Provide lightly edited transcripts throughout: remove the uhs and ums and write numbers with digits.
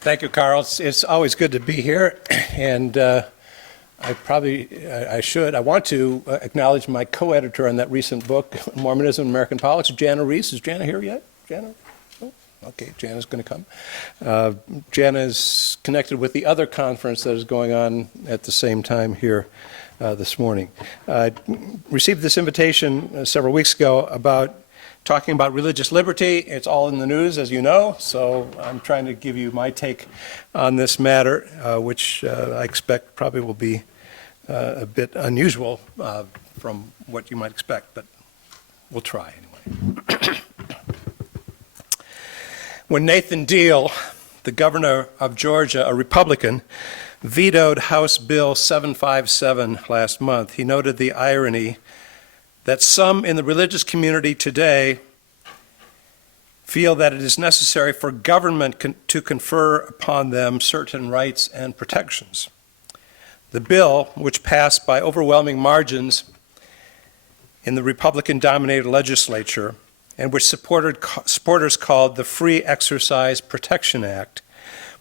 Thank you, Carl. It's always good to be here, and I want to acknowledge my co-editor on that recent book, Mormonism in American Politics, Jana Reese. Is Jana here yet? Jana? Oh, okay, Jana's going to come. Jana is connected with the other conference that is going on at the same time here this morning. I received this invitation several weeks ago about talking about religious liberty. It's all in the news, as you know, so I'm trying to give you my take on this matter, which I expect probably will be a bit unusual from what you might expect, but we'll try anyway. When Nathan Deal, the governor of Georgia, a Republican, vetoed House Bill 757 last month, he noted the irony that some in the religious community today feel that it is necessary for government to confer upon them certain rights and protections. The bill, which passed by overwhelming margins in the Republican-dominated legislature, and which supporters called the Free Exercise Protection Act,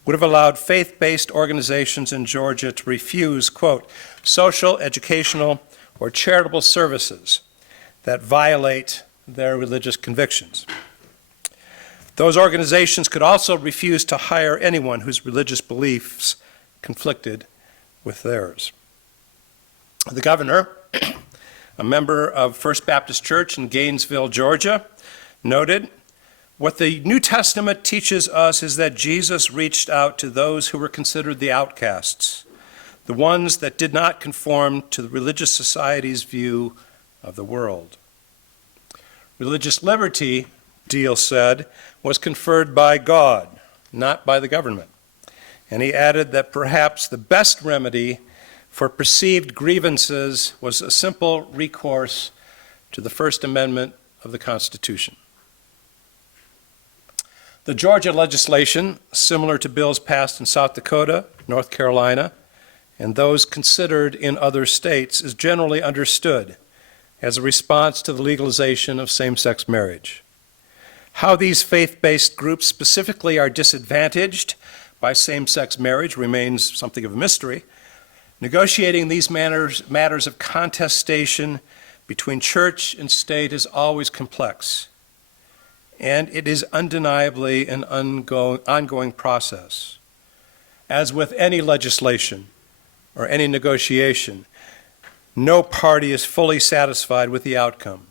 would have allowed faith-based organizations in Georgia to refuse, quote, social, educational, or charitable services that violate their religious convictions. Those organizations could also refuse to hire anyone whose religious beliefs conflicted with theirs. The governor, a member of First Baptist Church in Gainesville, Georgia, noted, "What the New Testament teaches us is that Jesus reached out to those who were considered the outcasts, the ones that did not conform to the religious society's view of the world." Religious liberty, Deal said, was conferred by God, not by the government. And he added that perhaps the best remedy for perceived grievances was a simple recourse to the First Amendment of the Constitution. The Georgia legislation, similar to bills passed in South Dakota, North Carolina, and those considered in other states, is generally understood as a response to the legalization of same-sex marriage. How these faith-based groups specifically are disadvantaged by same-sex marriage remains something of a mystery. Negotiating these matters of contestation between church and state is always complex, and it is undeniably an ongoing process. As with any legislation or any negotiation, no party is fully satisfied with the outcome.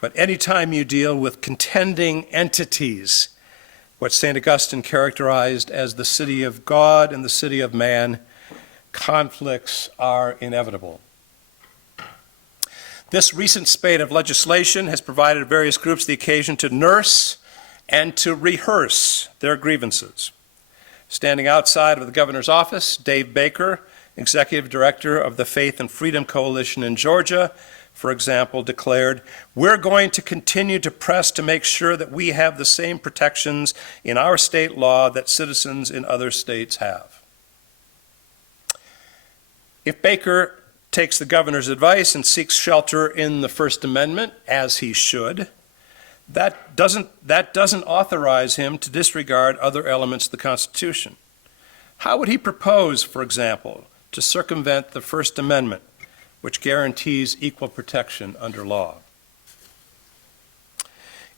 But anytime you deal with contending entities, what St. Augustine characterized as the city of God and the city of man, conflicts are inevitable. This recent spate of legislation has provided various groups the occasion to nurse and to rehearse their grievances. Standing outside of the governor's office, Dave Baker, executive director of the Faith and Freedom Coalition in Georgia, for example, declared, "We're going to continue to press to make sure that we have the same protections in our state law that citizens in other states have." If Baker takes the governor's advice and seeks shelter in the First Amendment, as he should, that doesn't authorize him to disregard other elements of the Constitution. How would he propose, for example, to circumvent the First Amendment, which guarantees equal protection under law?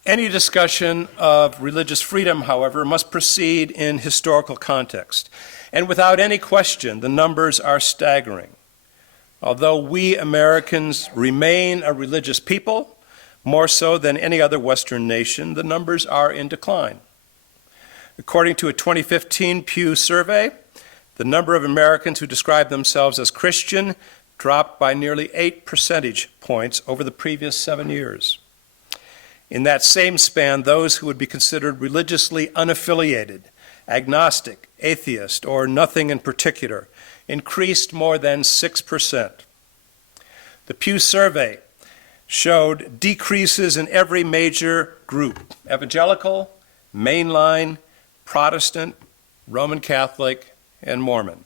Any discussion of religious freedom, however, must proceed in historical context. And without any question, the numbers are staggering. Although we Americans remain a religious people, more so than any other Western nation, the numbers are in decline. According to a 2015 Pew survey, the number of Americans who describe themselves as Christian dropped by nearly 8 percentage points over the previous 7 years. In that same span, those who would be considered religiously unaffiliated, agnostic, atheist, or nothing in particular, increased more than 6%. The Pew survey showed decreases in every major group: evangelical, mainline, Protestant, Roman Catholic, and Mormon.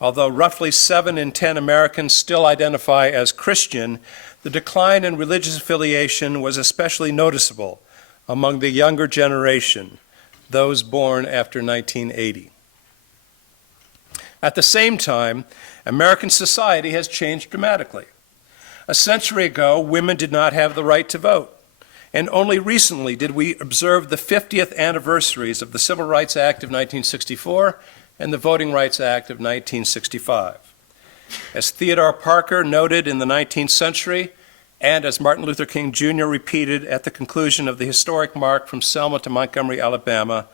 Although roughly 7 in 10 Americans still identify as Christian, the decline in religious affiliation was especially noticeable among the younger generation, those born after 1980. At the same time, American society has changed dramatically. A century ago, women did not have the right to vote, and only recently did we observe the 50th anniversaries of the Civil Rights Act of 1964 and the Voting Rights Act of 1965. As Theodore Parker noted in the 19th century, and as Martin Luther King Jr. repeated at the conclusion of the historic march from Selma to Montgomery, Alabama,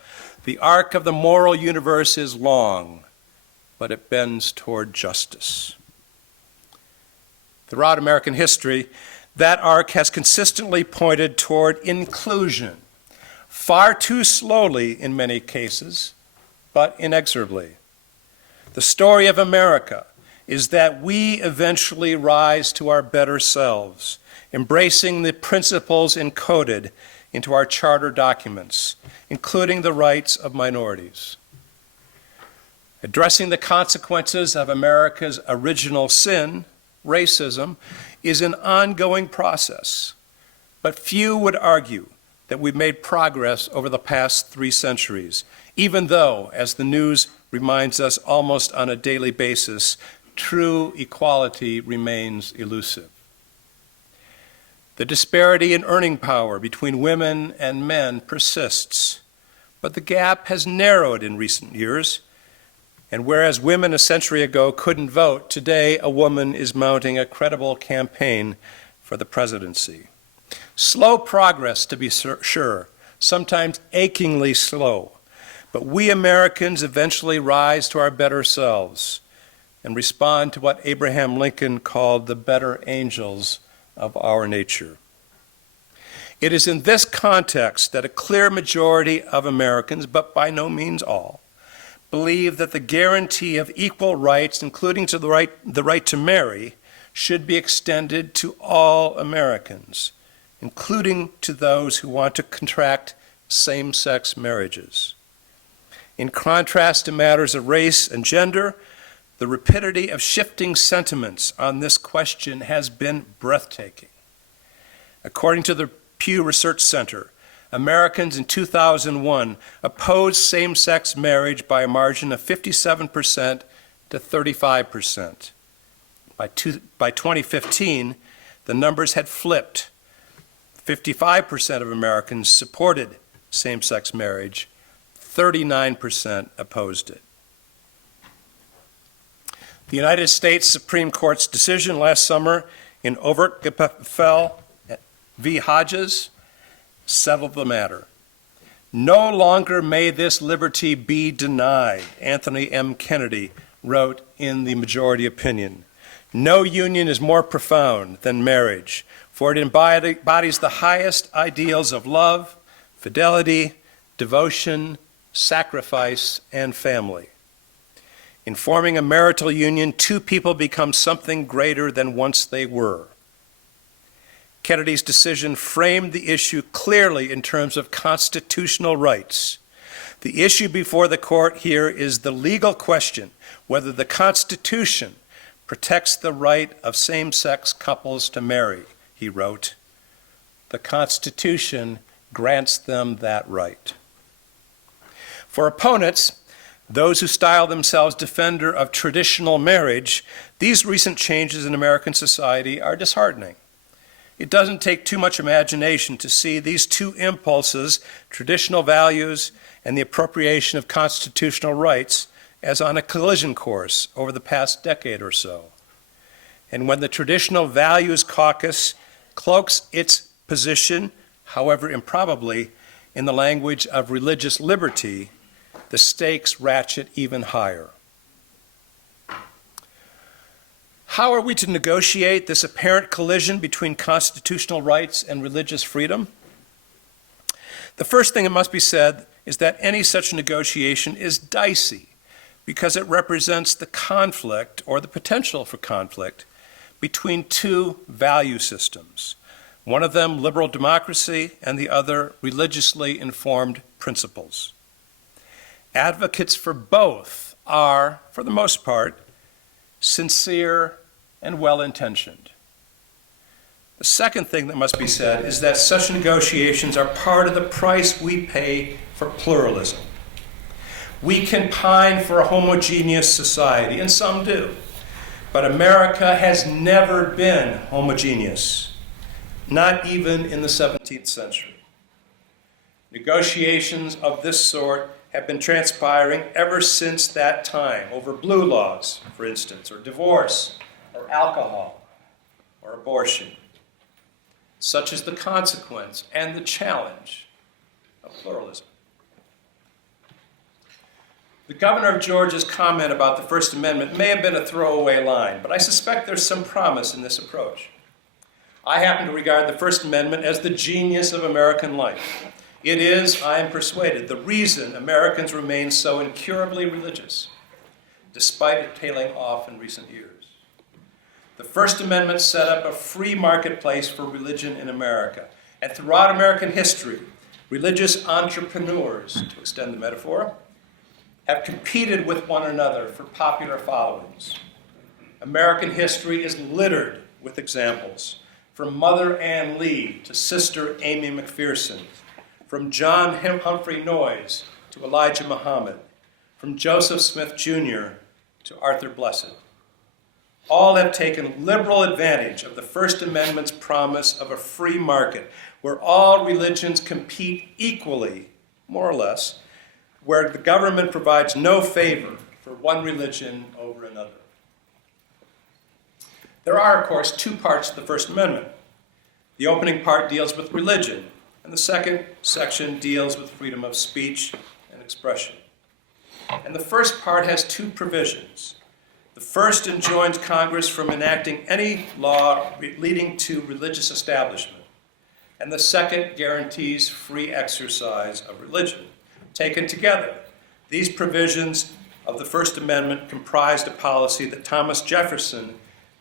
the arc of the moral universe is long, but it bends toward justice. Throughout American history, that arc has consistently pointed toward inclusion, far too slowly in many cases, but inexorably. The story of America is that we eventually rise to our better selves, embracing the principles encoded into our charter documents, including the rights of minorities. Addressing the consequences of America's original sin, racism, is an ongoing process, but few would argue that we've made progress over the past 3 centuries, even though, as the news reminds us almost on a daily basis, true equality remains elusive. The disparity in earning power between women and men persists, but the gap has narrowed in recent years. And whereas women a century ago couldn't vote, today a woman is mounting a credible campaign for the presidency. Slow progress, to be sure, sometimes achingly slow, but we Americans eventually rise to our better selves and respond to what Abraham Lincoln called the better angels of our nature. It is in this context that a clear majority of Americans, but by no means all, believe that the guarantee of equal rights, including to the right to marry, should be extended to all Americans, including to those who want to contract same-sex marriages. In contrast to matters of race and gender, the rapidity of shifting sentiments on this question has been breathtaking. According to the Pew Research Center, Americans in 2001 opposed same-sex marriage by a margin of 57% to 35%. By 2015, the numbers had flipped. 55% of Americans supported same-sex marriage, 39% opposed it. The United States Supreme Court's decision last summer in Overtgefell v. Hodges settled the matter. No longer may this liberty be denied, Anthony M. Kennedy wrote in the majority opinion. No union is more profound than marriage, for it embodies the highest ideals of love, fidelity, devotion, sacrifice, and family. In forming a marital union, 2 people become something greater than once they were. Kennedy's decision framed the issue clearly in terms of constitutional rights. The issue before the court here is the legal question whether the Constitution protects the right of same-sex couples to marry, he wrote. The Constitution grants them that right. For opponents, those who style themselves defender of traditional marriage, these recent changes in American society are disheartening. It doesn't take too much imagination to see these 2 impulses, traditional values and the appropriation of constitutional rights, as on a collision course over the past decade or so. And when the traditional values caucus cloaks its position, however improbably, in the language of religious liberty, the stakes ratchet even higher. How are we to negotiate this apparent collision between constitutional rights and religious freedom? The first thing that must be said is that any such negotiation is dicey because it represents the conflict or the potential for conflict between 2 value systems, one of them liberal democracy and the other religiously informed principles. Advocates for both are, for the most part, sincere and well-intentioned. The second thing that must be said is that such negotiations are part of the price we pay for pluralism. We can pine for a homogeneous society, and some do, but America has never been homogeneous, not even in the 17th century. Negotiations of this sort have been transpiring ever since that time, over blue laws, for instance, or divorce, or alcohol, or abortion. Such is the consequence and the challenge of pluralism. The governor of Georgia's comment about the First Amendment may have been a throwaway line, but I suspect there's some promise in this approach. I happen to regard the First Amendment as the genius of American life. It is, I am persuaded, the reason Americans remain so incurably religious, despite it tailing off in recent years. The First Amendment set up a free marketplace for religion in America, and throughout American history, religious entrepreneurs, to extend the metaphor, have competed with one another for popular followings. American history is littered with examples, from Mother Ann Lee to Sister Amy McPherson, from John Humphrey Noyes to Elijah Muhammad, from Joseph Smith Jr. to Arthur Blessed. All have taken liberal advantage of the First Amendment's promise of a free market where all religions compete equally, more or less, where the government provides no favor for one religion over another. There are, of course, two parts to the First Amendment. The opening part deals with religion, and the second section deals with freedom of speech and expression. And the first part has two provisions. The first enjoins Congress from enacting any law leading to religious establishment, and the second guarantees free exercise of religion. Taken together, these provisions of the First Amendment comprised a policy that Thomas Jefferson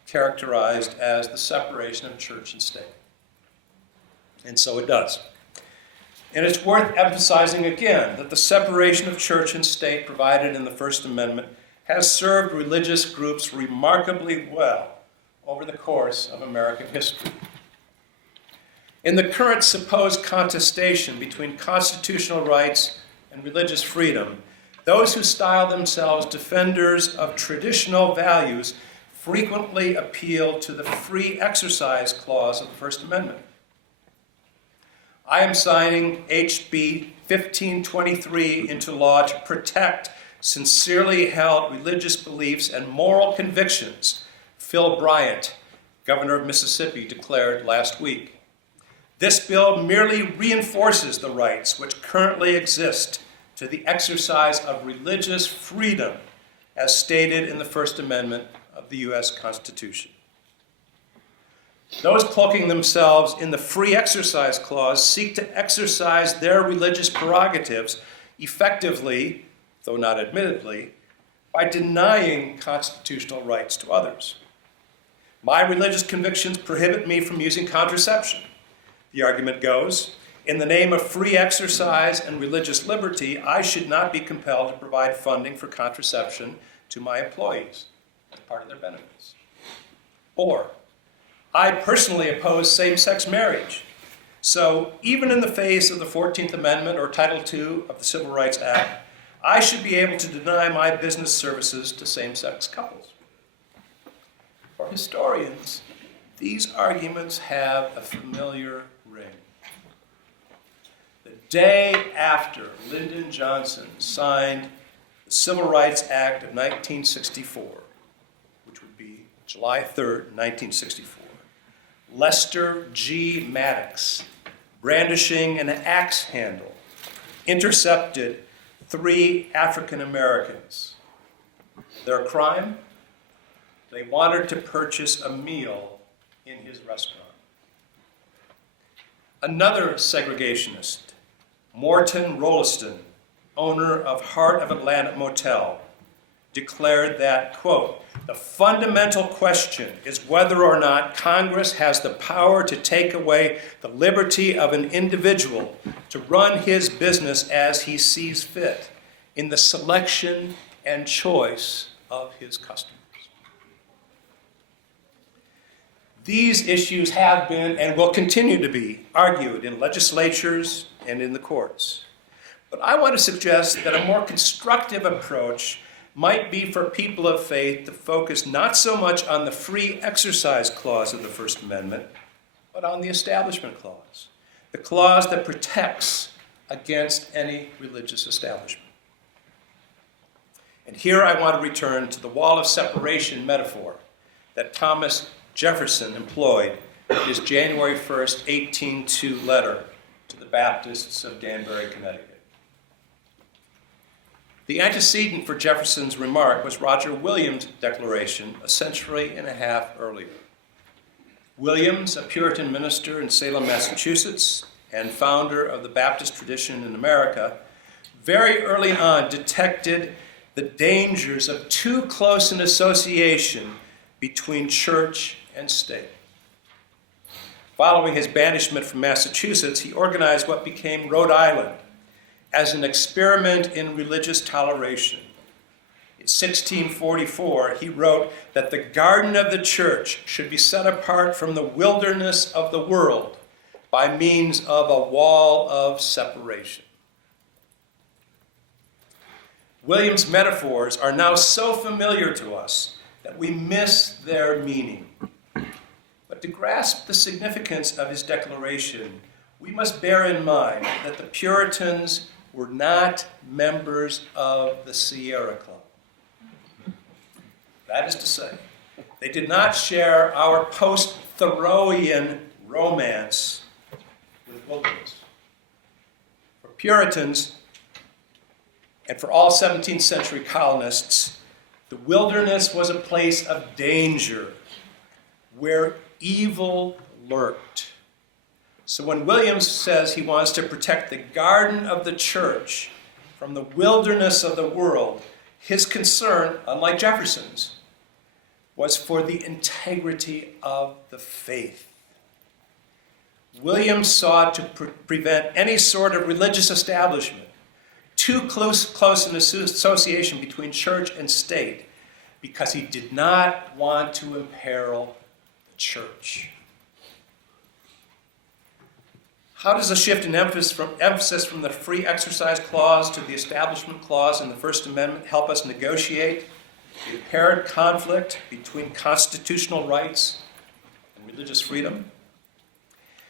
characterized as the separation of church and state. And so it does. And it's worth emphasizing again that the separation of church and state provided in the First Amendment has served religious groups remarkably well over the course of American history. In the current supposed contestation between constitutional rights and religious freedom, those who style themselves defenders of traditional values frequently appeal to the free exercise clause of the First Amendment. I am signing HB 1523 into law to protect sincerely held religious beliefs and moral convictions, Phil Bryant, governor of Mississippi, declared last week. This bill merely reinforces the rights which currently exist to the exercise of religious freedom as stated in the First Amendment of the U.S. Constitution. Those cloaking themselves in the free exercise clause seek to exercise their religious prerogatives effectively, though not admittedly, by denying constitutional rights to others. My religious convictions prohibit me from using contraception. The argument goes, in the name of free exercise and religious liberty, I should not be compelled to provide funding for contraception to my employees as part of their benefits. Or, I personally oppose same-sex marriage. So even in the face of the 14th Amendment or Title II of the Civil Rights Act, I should be able to deny my business services to same-sex couples. For historians, these arguments have a familiar ring. The day after Lyndon Johnson signed the Civil Rights Act of 1964, which would be July 3rd, 1964, Lester G. Maddox, brandishing an axe handle, intercepted 3 African Americans. Their crime? They wanted to purchase a meal in his restaurant. Another segregationist, Morton Rolliston, owner of Heart of Atlanta Motel, declared that, quote, the fundamental question is whether or not Congress has the power to take away the liberty of an individual to run his business as he sees fit in the selection and choice of his customers. These issues have been and will continue to be argued in legislatures and in the courts. But I want to suggest that a more constructive approach might be for people of faith to focus not so much on the free exercise clause of the First Amendment, but on the Establishment Clause, the clause that protects against any religious establishment. And here I want to return to the wall of separation metaphor that Thomas Jefferson employed in his January 1st, 1802 letter to the Baptists of Danbury, Connecticut. The antecedent for Jefferson's remark was Roger Williams' declaration a century and a half earlier. Williams, a Puritan minister in Salem, Massachusetts, and founder of the Baptist tradition in America, very early on detected the dangers of too close an association between church and state. Following his banishment from Massachusetts, he organized what became Rhode Island as an experiment in religious toleration. In 1644, he wrote that the garden of the church should be set apart from the wilderness of the world by means of a wall of separation. Williams' metaphors are now so familiar to us that we miss their meaning. But to grasp the significance of his declaration, we must bear in mind that the Puritans were not members of the Sierra Club. That is to say, they did not share our post-Thoreauian romance with wilderness. For Puritans, and for all 17th century colonists, the wilderness was a place of danger where evil lurked. So when Williams says he wants to protect the garden of the church from the wilderness of the world, his concern, unlike Jefferson's, was for the integrity of the faith. Williams sought to prevent any sort of religious establishment, too close an association between church and state, because he did not want to imperil the church. How does a shift in emphasis from the free exercise clause to the Establishment Clause in the First Amendment help us negotiate the apparent conflict between constitutional rights and religious freedom?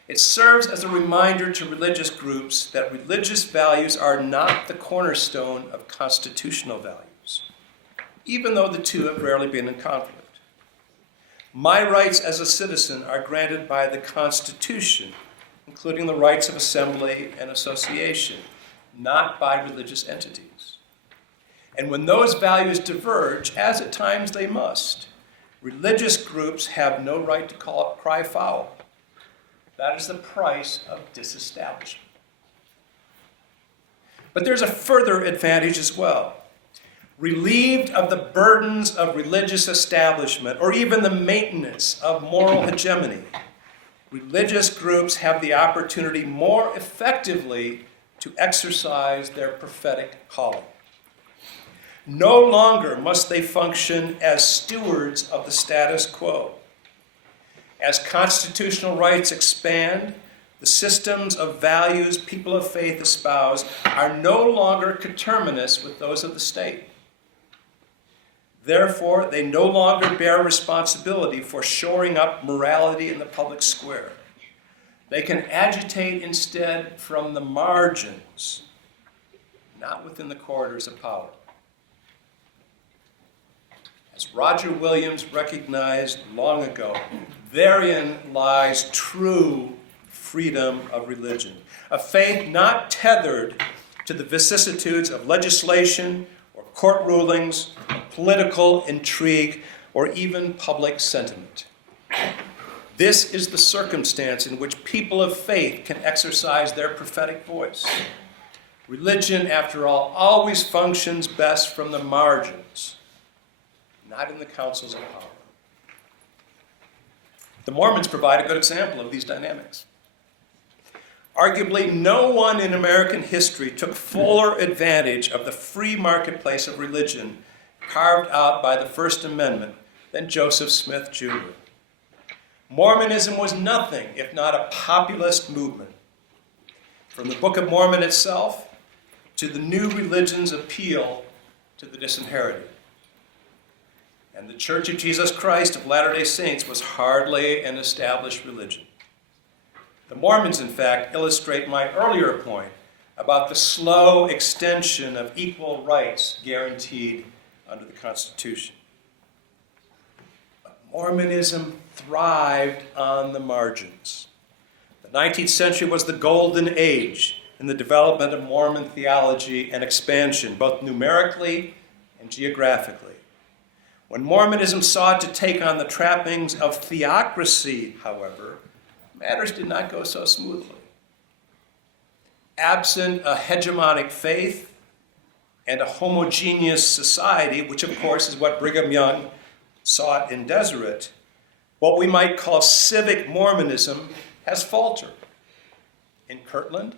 It serves as a reminder to religious groups that religious values are not the cornerstone of constitutional values, even though the two have rarely been in conflict. My rights as a citizen are granted by the Constitution, including the rights of assembly and association, not by religious entities. And when those values diverge, as at times they must, religious groups have no right to cry foul. That is the price of disestablishment. But there's a further advantage as well. Relieved of the burdens of religious establishment, or even the maintenance of moral hegemony, religious groups have the opportunity more effectively to exercise their prophetic calling. No longer must they function as stewards of the status quo. As constitutional rights expand, the systems of values people of faith espouse are no longer coterminous with those of the state. Therefore, they no longer bear responsibility for shoring up morality in the public square. They can agitate instead from the margins, not within the corridors of power. As Roger Williams recognized long ago, therein lies true freedom of religion, a faith not tethered to the vicissitudes of legislation or court rulings, political intrigue, or even public sentiment. This is the circumstance in which people of faith can exercise their prophetic voice. Religion, after all, always functions best from the margins, not in the councils of power. The Mormons provide a good example of these dynamics. Arguably, no one in American history took fuller advantage of the free marketplace of religion carved out by the First Amendment than Joseph Smith, Jr. Mormonism was nothing if not a populist movement. From the Book of Mormon itself to the new religion's appeal to the disinherited. And the Church of Jesus Christ of Latter-day Saints was hardly an established religion. The Mormons, in fact, illustrate my earlier point about the slow extension of equal rights guaranteed under the Constitution. But Mormonism thrived on the margins. The 19th century was the golden age in the development of Mormon theology and expansion, both numerically and geographically. When Mormonism sought to take on the trappings of theocracy, however, matters did not go so smoothly. Absent a hegemonic faith and a homogeneous society, which of course is what Brigham Young sought in Deseret, what we might call civic Mormonism has faltered in Kirtland,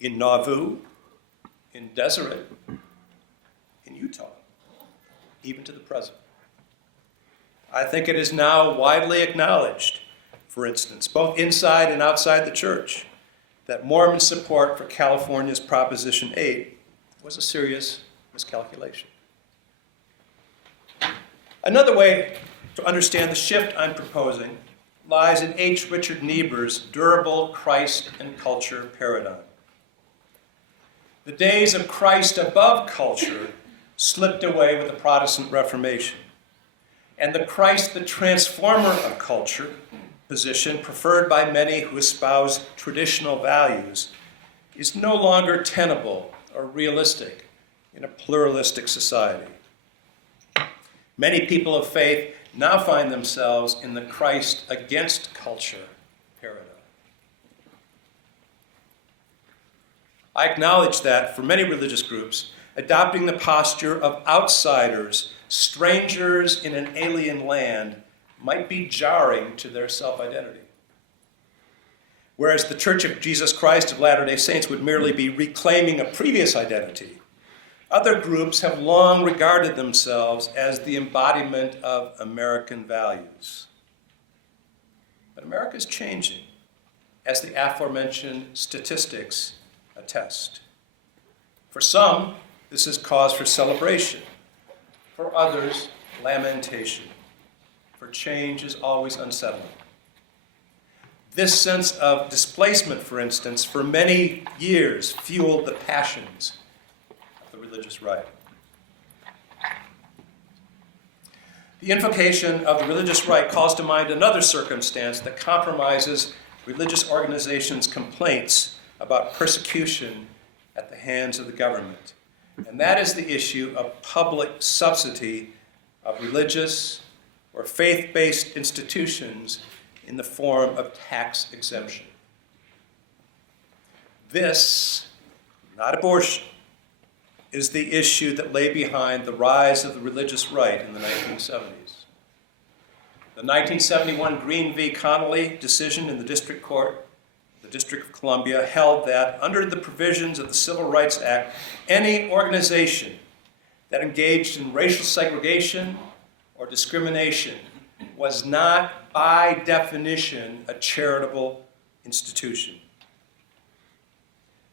in Nauvoo, in Deseret, in Utah, even to the present. I think it is now widely acknowledged, for instance, both inside and outside the church, that Mormon support for California's Proposition 8 was a serious miscalculation. Another way to understand the shift I'm proposing lies in H. Richard Niebuhr's durable Christ and culture paradigm. The days of Christ above culture slipped away with the Protestant Reformation, and the Christ the transformer of culture position preferred by many who espouse traditional values is no longer tenable or realistic in a pluralistic society. Many people of faith now find themselves in the Christ against culture paradigm. I acknowledge that for many religious groups, adopting the posture of outsiders, strangers in an alien land, might be jarring to their self-identity. Whereas the Church of Jesus Christ of Latter-day Saints would merely be reclaiming a previous identity, other groups have long regarded themselves as the embodiment of American values. But America is changing, as the aforementioned statistics attest. For some, this is cause for celebration. For others, lamentation. For change is always unsettling. This sense of displacement, for instance, for many years fueled the passions of the religious right. The invocation of the religious right calls to mind another circumstance that compromises religious organizations' complaints about persecution at the hands of the government. And that is the issue of public subsidy of religious or faith-based institutions in the form of tax exemption. This, not abortion, is the issue that lay behind the rise of the religious right in the 1970s. The 1971 Green v. Connolly decision in the District Court, the District of Columbia, held that under the provisions of the Civil Rights Act, any organization that engaged in racial segregation or discrimination was not, by definition, a charitable institution.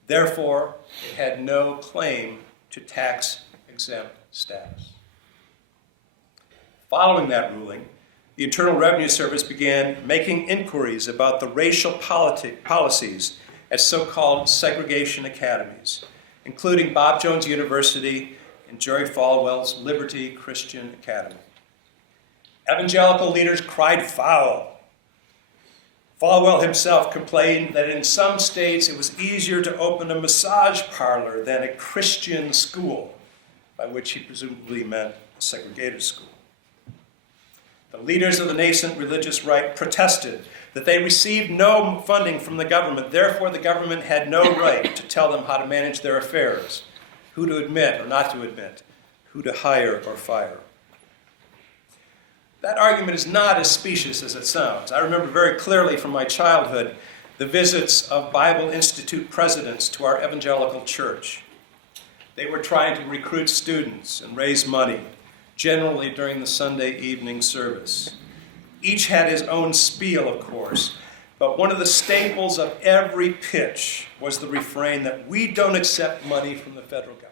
Therefore, it had no claim to tax-exempt status. Following that ruling, the Internal Revenue Service began making inquiries about the racial policies at so-called segregation academies, including Bob Jones University and Jerry Falwell's Liberty Christian Academy. Evangelical leaders cried foul. Falwell himself complained that in some states it was easier to open a massage parlor than a Christian school, by which he presumably meant a segregated school. The leaders of the nascent religious right protested that they received no funding from the government, therefore the government had no right to tell them how to manage their affairs, who to admit or not to admit, who to hire or fire. That argument is not as specious as it sounds. I remember very clearly from my childhood the visits of Bible Institute presidents to our evangelical church. They were trying to recruit students and raise money, generally during the Sunday evening service. Each had his own spiel, of course, but one of the staples of every pitch was the refrain that we don't accept money from the federal government.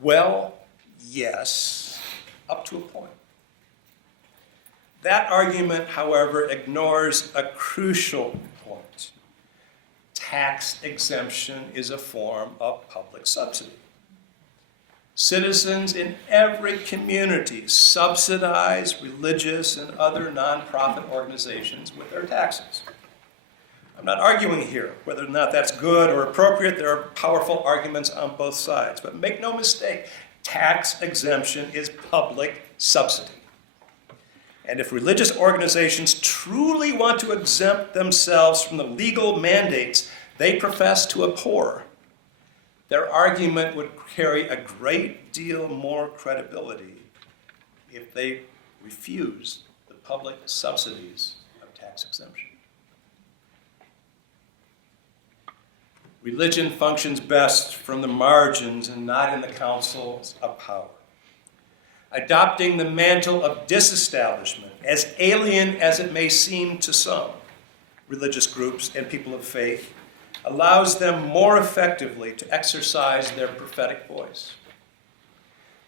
Well, yes, up to a point. That argument, however, ignores a crucial point. Tax exemption is a form of public subsidy. Citizens in every community subsidize religious and other nonprofit organizations with their taxes. I'm not arguing here whether or not that's good or appropriate. There are powerful arguments on both sides. But make no mistake, tax exemption is public subsidy. And if religious organizations truly want to exempt themselves from the legal mandates they profess to abhor, their argument would carry a great deal more credibility if they refuse the public subsidies of tax exemption. Religion functions best from the margins and not in the councils of power. Adopting the mantle of disestablishment, as alien as it may seem to some religious groups and people of faith, allows them more effectively to exercise their prophetic voice.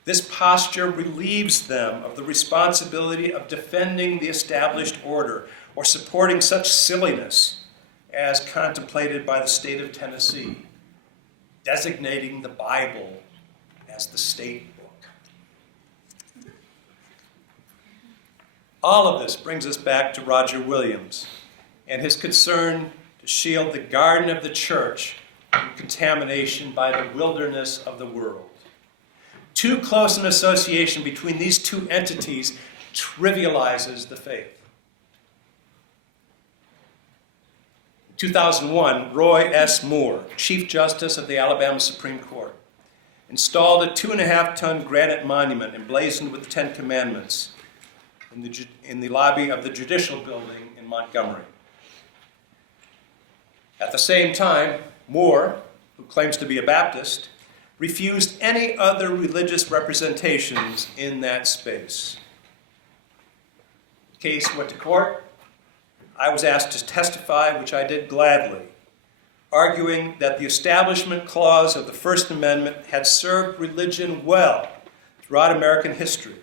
This posture relieves them of the responsibility of defending the established order or supporting such silliness as contemplated by the state of Tennessee, designating the Bible as the state book. All of this brings us back to Roger Williams and his concern to shield the garden of the church from contamination by the wilderness of the world. Too close an association between these two entities trivializes the faith. In 2001, Roy S. Moore, Chief Justice of the Alabama Supreme Court, installed a 2.5-ton granite monument emblazoned with the Ten Commandments in the lobby of the Judicial Building in Montgomery. At the same time, Moore, who claims to be a Baptist, refused any other religious representations in that space. The case went to court. I was asked to testify, which I did gladly, arguing that the Establishment Clause of the First Amendment had served religion well throughout American history,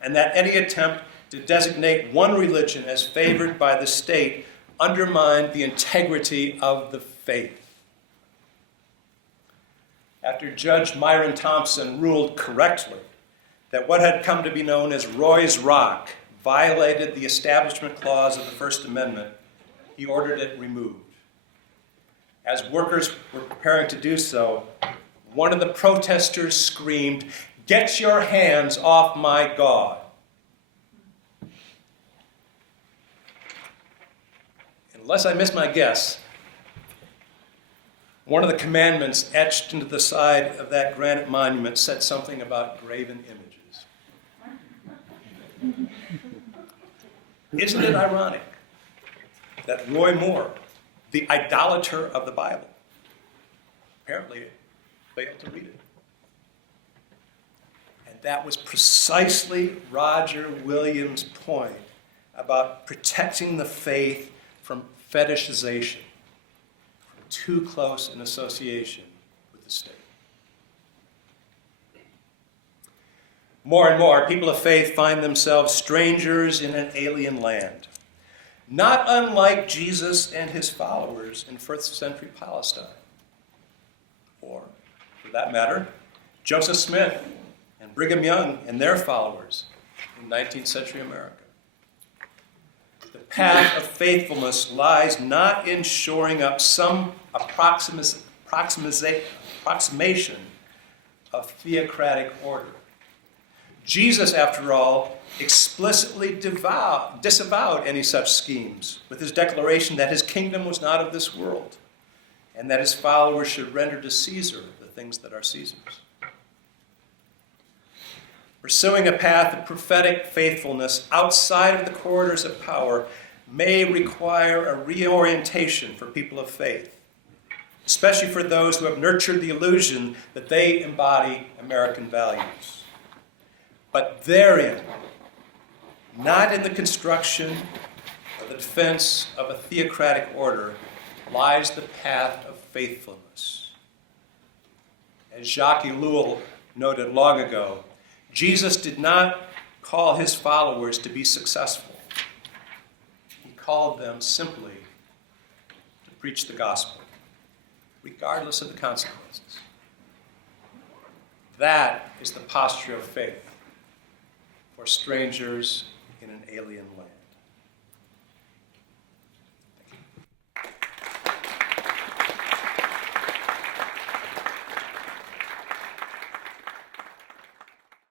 and that any attempt to designate one religion as favored by the state undermined the integrity of the faith. After Judge Myron Thompson ruled correctly that what had come to be known as Roy's Rock violated the Establishment Clause of the First Amendment, he ordered it removed. As workers were preparing to do so, one of the protesters screamed, "Get your hands off my God." Unless I miss my guess, one of the commandments etched into the side of that granite monument said something about graven images. Isn't it ironic that Roy Moore, the idolater of the Bible, apparently failed to read it? And that was precisely Roger Williams' point about protecting the faith from fetishization, from too close an association with the state. More and more, people of faith find themselves strangers in an alien land, not unlike Jesus and his followers in first century Palestine, or, for that matter, Joseph Smith and Brigham Young and their followers in 19th century America. The path of faithfulness lies not in shoring up some approximation of theocratic order. Jesus, after all, explicitly disavowed any such schemes with his declaration that his kingdom was not of this world and that his followers should render to Caesar the things that are Caesar's. Pursuing a path of prophetic faithfulness outside of the corridors of power may require a reorientation for people of faith, especially for those who have nurtured the illusion that they embody American values. But therein, not in the construction or the defense of a theocratic order, lies the path of faithfulness. As Jacques Ellul noted long ago, Jesus did not call his followers to be successful. He called them simply to preach the gospel, regardless of the consequences. That is the posture of faith for strangers in an alien land.